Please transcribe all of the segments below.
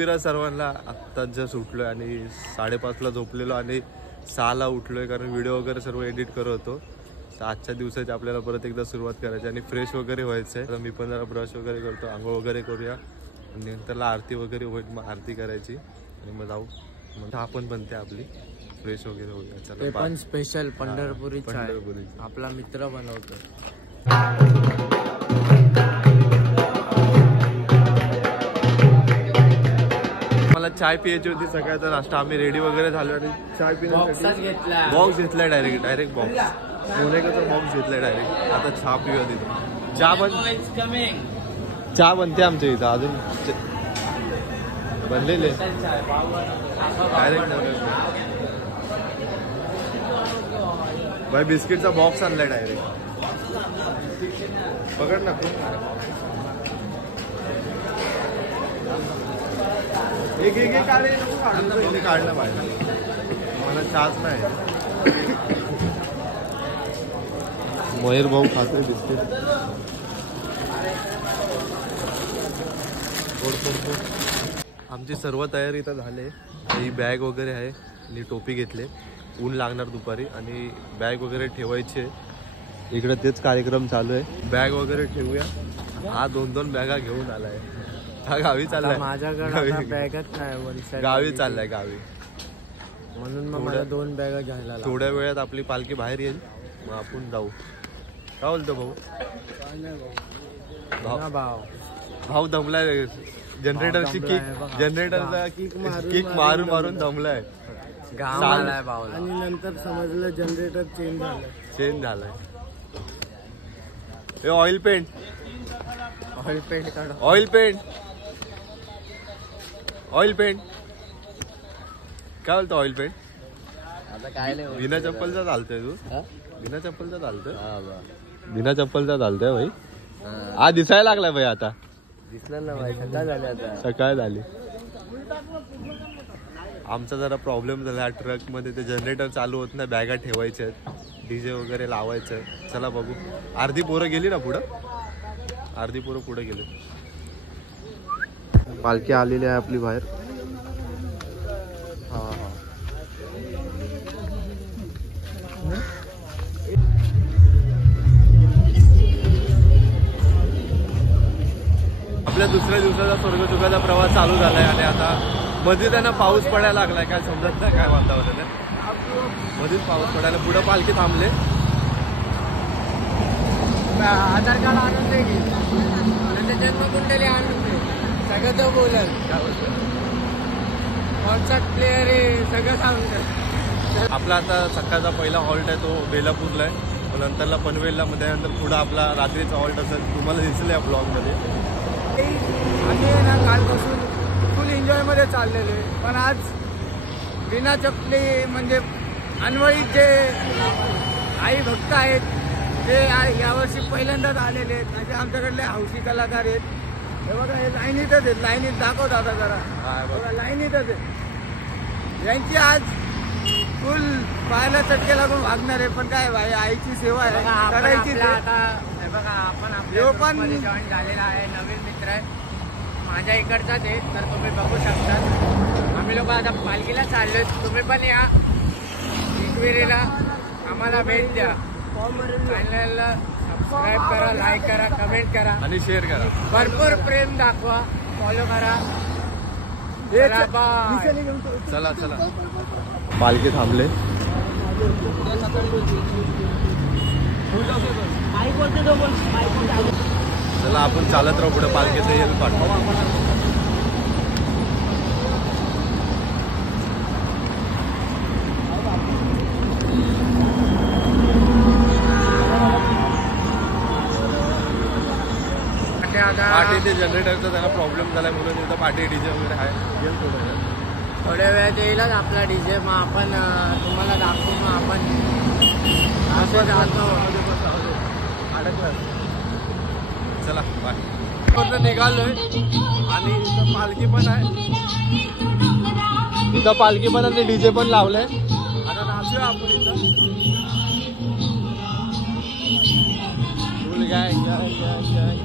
विराज सर्वांना. आत्ताच जस्ट उठलोय आणि 5:30ला झोपलेलो आणि 6ला उठलोय कारण व्हिडिओ वगैरे सर्व एडिट करत होतो. तर आजच्या दिवसाची आपल्याला परत एकदा सुरुवात करायची आणि फ्रेश वगैरे व्हायचं आहे. तर मी पण जरा ब्रश वगैरे करतो, आंघोळ वगैरे करूया आणि नंतरला आरती वगैरे होईल. मग आरती करायची आणि मग जाऊ. मग आपण बनते आपली फ्रेश वगैरे होऊया. चला ते पण स्पेशल पंढरपुरी आपला मित्र बनवतो. मला चाय पियायची होती. सकाळचा नाश्ता आम्ही रेडी वगैरे झालो आणि चाय पिण्यासाठी बॉक्स घेतलाय. डायरेक्ट बॉक्स सोनेकाचा बॉक्स घेतलाय डायरेक्ट. आता चहा पिऊया तिथे. चहा बनते आमच्या इथं अजून बनलेले डायरेक्ट. भाई बिस्किटचा बॉक्स आणलाय डायरेक्ट. पकड ना एक काढलं पाहिजे. मला चहाच नाही. मयूर भाऊ खाते बिस्किट. आमची सर्व तयारी इथं झाली. ही बॅग वगैरे आहे आणि टोपी घेतले. ऊन लागणार दुपारी आणि बॅग वगैरे ठेवायचे. इकडे तेच कार्यक्रम चालू आहे. बॅग वगैरे ठेवूया. हा 2-2 बॅगा घेऊन आलाय. हा गावी चाललाय. माझ्याकडे बॅगच नाही. गावी चाललाय गावी. म्हणून मग मला 2 बॅगा घ्यायला. थोड्या वेळात आपली पालखी बाहेर येईल. मग आपण जाऊ. काय बोलतो भाऊ दमलाय. जनरेटरची जनरेटरचा किक मारून दमलाय. आणि नंतर समजलं जनरेटर चेंज झालाय. ऑइल पेंट काय बोलतो ऑइल पेंट. आता काय नाही. बिना चप्पलचा चालतोय तू. बिना चप्पलचा चालतोय भाई. हा दिसायला लागलाय भाई. आता दिसलं ना भाई. सकाळ झाली. आमचा जरा प्रॉब्लेम झाला. ट्रक मध्ये ते जनरेटर चालू होत नाही. बॅगा ठेवायच्या आहेत. डीजे वगैरे लावायचं. चला बघू. अर्धी पोरं गेली ना पुढे गेले. पालखी आलेली आहे आपली बाहेर. आपल्या दुसऱ्या दिवसाचा स्वर्गसुखाचा प्रवास चालू झालाय आणि आता मध्ये त्यांना पाऊस पडायला लागलाय. काय समजत नाही काय वातावरण आहे. मध्येच पाऊस पडायला. पुढे पालखी थांबले. आधार कार्ड आणून दे की. जन्मकुंडली आणून दे. सगळं तो बोलल. कॉन्सर्ट प्लेअर आहे सगळं सांगतो. आपला आता सकाळचा पहिला हॉल्ट आहे तो बेलापूरला आहे. नंतरला पनवेलला मध्ये नंतर पुढे आपला रात्रीचा हॉल्ट असेल. तुम्हाला दिसलं या ब्लॉगमध्ये. आम्ही ना कालपासून फुल एन्जॉयमध्ये चाललेले. पण आज बिना चपली म्हणजे अनवळी जे आई भक्त आहेत ते यावर्षी पहिल्यांदाच आलेले आहेत. म्हणजे आमच्याकडले हौशी कलाकार आहेत. हे बघा हे लाईनीतच आहेत. लाईनीत दाखवत आता जरा बघा लाईनीतच आहेत. यांची आज फुल पाहायला चटके लागून वागणार आहे. पण काय भाई आईची सेवा आहे करायची. आता बघा आपण पण जॉईन झालेला आहे. नवीन मित्र आहे माझ्या इकडचाच आहे. तर तुम्ही बघू शकता. आम्ही लोक आता पालखीला चाललोय. तुम्ही पण या एकविरीला आम्हाला भेट द्या. चॅनलला सबस्क्राईब करा, लाईक करा, कमेंट करा आणि शेअर करा. भरपूर प्रेम दाखवा. फॉलो करा. चला पालखी थांबले. चला आपण चालत राहू. पुढे पालखीचं येईल पाठवा. पाठी ते जनरेटरचा त्यांना प्रॉब्लेम झालाय म्हणून तिथं पाठी डीजे वगैरे आहे. येईल थोड्या वेळात येईलच आपला डीजे. मग आपण तुम्हाला दाखवू. मग आपण असं जातो. चला बाय. निघालोय आणि इथं पालखी पण आहे. इथं पालखी पण आणि डीजे पण लावलंय. आता नाचूया आपण इथं. फुल गाय गाय गाय गाय.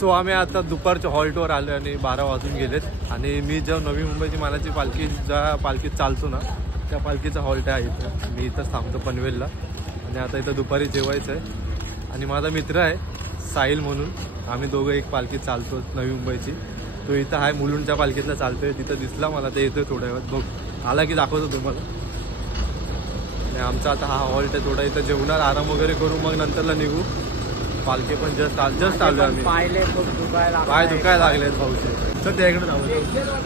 सो आम्ही आता दुपारच्या हॉल्टवर आलो आणि 12 वाजून गेलेत आणि मी जेव्हा नवी मुंबईची मानाची पालखी ज्या पालखीत चालतो ना त्या पालखीचा हॉल्ट आहे इथं. मी इथंच थांबतो पनवेलला आणि आता इथं दुपारी जेवायचं आहे. आणि माझा मित्र आहे साहिल म्हणून, आम्ही दोघं एक पालखीत चालतो नवी मुंबईची. तो इथं आहे मुलुंडच्या पालखीतला चालतोय, तिथं दिसला मला, ते येतोय थोड्या वेळात. बघ आला की दाखवतो तुम्हाला. आणि आमचा आता हा हॉल्ट आहे, थोडा इथं जेवणार, आराम वगैरे करू, मग नंतरला निघू. पालखी पण जस्ट आलो आम्ही. पाय दुखायला लागलेत भाऊचे. चल त्या इकडे जाऊ,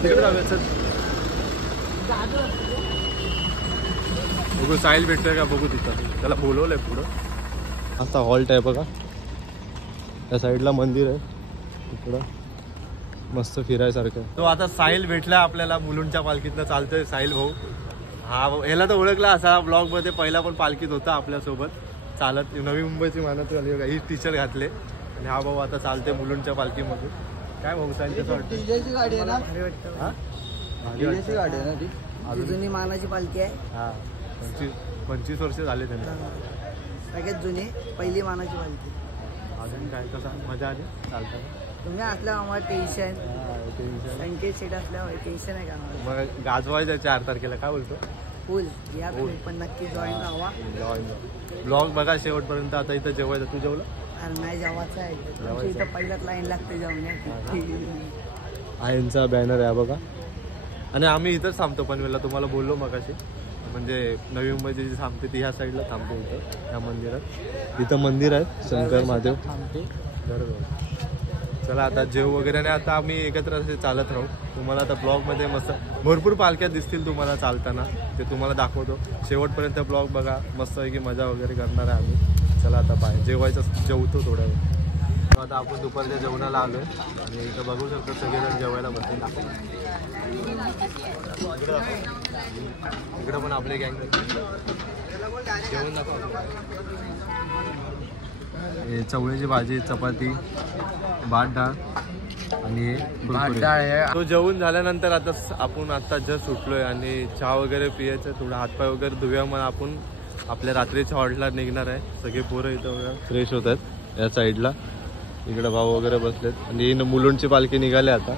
तिकडे जाऊया. चल बघू साहिल भेटतोय का बघू तिथं. त्याला बोलवलंय पुढं. आता हॉल्ट आहे बघा, त्या साईडला मंदिर आहे, तिकडं मस्त फिरायसारखं. तो आता साहिल भेटला आपल्याला, मुलुंडच्या पालखीतनं चालतोय साहिल भाऊ. हा ह्याला तर ओळखला असा, ब्लॉग मध्ये पहिला पण पालखीत होता आपल्यासोबत चालत. नवी मुंबईची मानत आली बघा, ही टी शर्ट घातले आणि हा भाऊ आता चालते मुलुंडच्या पालखीमध्ये. काय भाऊ साहिल कसं वाटतं? गाडी आहे ना, गाडी आहे ना ती, जुनी मानाची पालखी आहे. हा 25 वर्ष झाले त्यांना. सगळ्यात जुनी पहिली मानाची पालखी. अजून काय कसं मजा आली चालताना? तुम्ही असल्यावर आम्हाला टेन्शन, संकेत सीट असल्यावर टेन्शन आहे का? मग गाजवायचं 4 तारखेला, काय बोलतो? फुल या तुम्ही पण नक्की जॉईन राहा. ब्लॉग बघा शेवटपर्यंत. आता इथं जेवायचं, तू जेवलं? अरे नाही जेवायचं आहे, इथं पहिल्याच लाईन लागते जेवण्याची. आयनचा बॅनर आहे बघा. आणि आम्ही इथंच थांबतो पनवेलला, तुम्हाला बोललो मगाशी. म्हणजे नवी मुंबईची जी थांबते ती ह्या साईडला थांबतो, इथं या मंदिरात. इथं मंदिर आहे शंकर महादेव थांबते. बरोबर. चला आता जेव वगैरे. आणि आता आम्ही एकत्र असे चालत राहू. तुम्हाला आता ब्लॉगमध्ये मस्त भरपूर पालख्या दिसतील तुम्हाला चालताना, ते तुम्हाला दाखवतो. शेवटपर्यंत ब्लॉग बघा, मस्त आहे की मजा वगैरे करणार आहे आम्ही. चला आता बाय, जेवतो थोड्या वेळ. आता आपण दुपारच्या जेवणाला आलोय आणि इथं बघू शकतो सगळेजण जेवायला बसले. इकडं पण आपले गँग जेवण दाखव. चवळीची भाजी, चपाती, भात डाळ आणि तो जेवून झाल्यानंतर आता आपण आता जस्ट सुटलोय आणि चहा वगैरे पियायचं, थोडा हातपाय वगैरे धुव्या. मग आपण आपल्या रात्रीच्या हॉल्टला निघणार आहे. सगळे पोरं इथं फ्रेश होत आहेत या साईडला. इकडे भाऊ वगैरे बसलेत आणि मुलुंडची पालखी निघाली आता.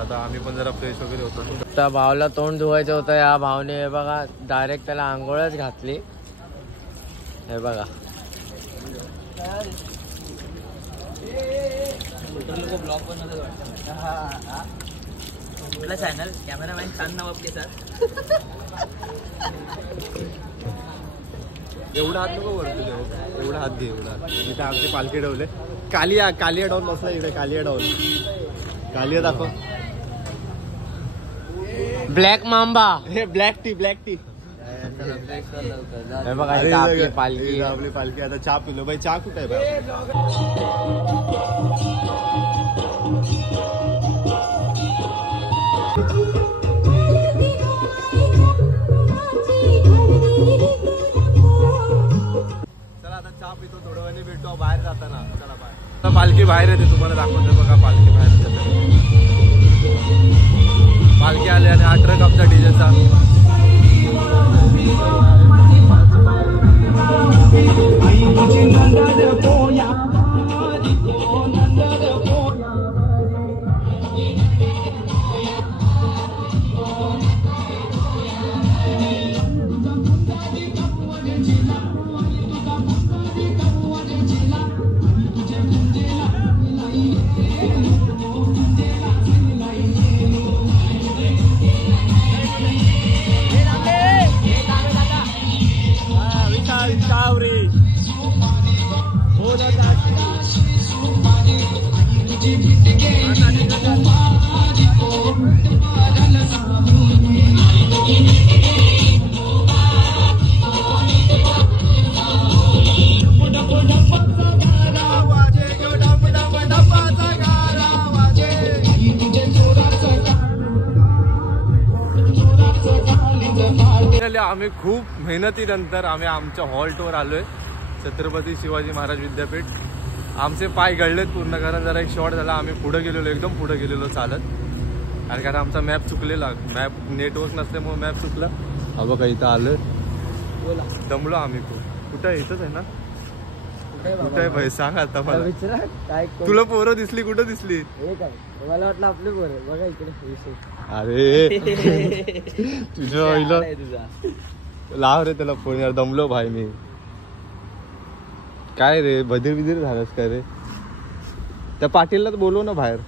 आता आम्ही पण जरा फ्रेश वगैरे होतो. त्या भावला तोंड धुवायचं होतं, या भावने हे बघा डायरेक्ट त्याला आंघोळच घातली. हे बघा ब्लॉग कुठला चॅनल, कॅमेरामॅन छान नाव आपले सर. एवढा हात नको वरती, एवढा हात घे. एवढा इथे आमची पालखी ठेवले. कालिया डाऊन बसला इथे. कालिया डाऊन, कालिया दाखव. ब्लॅक मांबा, हे ब्लॅक टी बघा आपली पालखी. आपली पालखी. आता चहा पिलो बाई. चहा कुठे आहे बाई? चला आता चहा पितो, थोड्या वेळाने भेटतो बाहेर जाताना. चला बाहेर. पालखी बाहेर येते, तुम्हाला दाखवतो बघा. पालखी बाहेर जाते. पालखी आली आणि हा ट्रक आमचा डीजेचा. फायनली आम्ही खूप मेहनतीनंतर आम्ही आमच्या हॉल्टवर आलोय, छत्रपती शिवाजी महाराज विद्यापीठ. आमचे पाय गळलेत पूर्ण, कारण जरा एक शॉर्ट झाला. आम्ही पुढे गेलेलो, एकदम पुढे गेलेलो चालत, आणि कारण आमचा मॅप चुकलेला, मॅप नेटवर्क नसल्यामुळे मॅप चुकला. हा बघा इथं आलं, दमलो आम्ही खूप. कुठं आहे? इथंच आहे ना? कुठं आहे भाई सांग आता मला. तुला पोरं दिसली? कुठं दिसली? मला वाटलं आपले पोरं. बघा इकडे. अरे तुझ्या आईला लाव रे त्याला फोन यार. दमलो भाई मी. काय रे बधीर बिधीर झालंस काय रे? त्या पाटीलला बोलव ना बाहेर.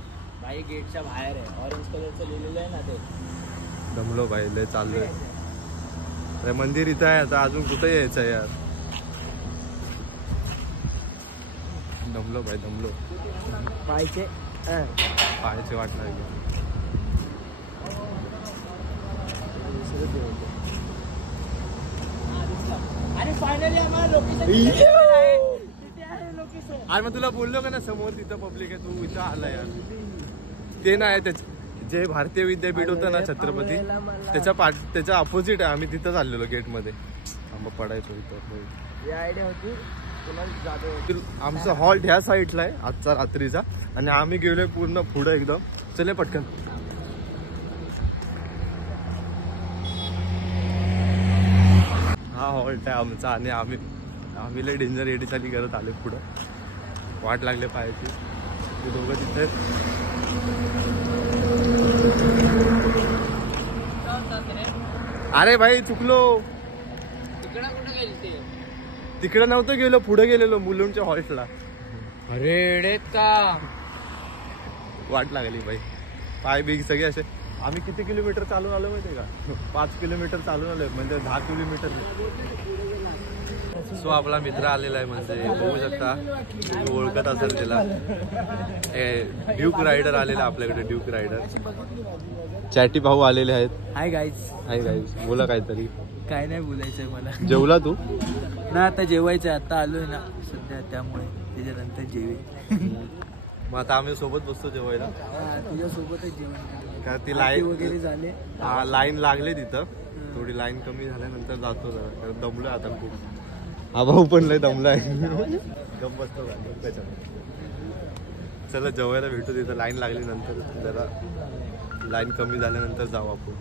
भाई गेटच्या बाहेर आहे, ऑरेंज कलरचं लिहिलेलं आहे ना ते. दमलो भाई, लय चाललोय. अरे मंदिर इथं आहे, आता अजून कुठे यायचं यार. दमलो भाई, दमलो. पायचे पाहायची वाट लागली. आणि फायनली आम्हाला अरे मग तुला बोललो का ना समोर तिथं पब्लिक आहे, तू इथं आला यार. ते नाही, जे भारतीय विद्यापीठ होतं ना छत्रपती, त्याच्या अपोजिट आहे. आम्ही तिथं चाललेलो गेटमध्ये. आम्ही पडायचो इथं. आयडिया होती आमचा हॉल्ट ह्या साईडला आहे आजचा रात्रीचा, आणि आम्ही गेलोय पूर्ण पुढे एकदम. चले पटकन. हा हॉल्ट आहे आमचा, आणि आम्ही लय डेंजर एडी चाली करत आले पुढं. वाट लागले पाहायची. ते दोघं तिथे. अरे भाई चुकलो. तिकडे नव्हतं गेलो, पुढे गेलेलो मुलुंडच्या हॉल्टला. अरे एडेत का वाट लागली बाई. पाय बिग सगळे असे. आम्ही किती किलोमीटर चालून आलो माहितीये का? 5 किलोमीटर चालून आलोय, म्हणजे 10 किलोमीटर. सो आपला मित्र आलेला आहे, म्हणजे बघू शकता, तुम्ही ओळखत असाल त्याला. ड्यूक रायडर आलेला आपल्याकडे, ड्यूक रायडर. चॅटी भाऊ आलेले आहेत. Hi guys. Hi guys. बोला काहीतरी. काय नाही बोलायचंय मला. जेवला तू? ना आता जेवायचंय, आता आलोय ना सध्या, त्यामुळे त्याच्यानंतर जेवे. मग आता आम्ही सोबत बसतो जेवायला. तुझ्या सोबतच जेवण. का ती लाईन वगैरे झाले. लाईन लागली तिथं, थोडी लाईन कमी झाल्यानंतर जातो जरा, कारण दमलोय आता खूप. हा भाऊ पण लय दमलाय. गप बसतो त्याच्यामध्ये. चला जेवायला भेटू तिथं. लाईन लागली नंतर, जरा लाईन कमी झाल्यानंतर जाऊ आपण.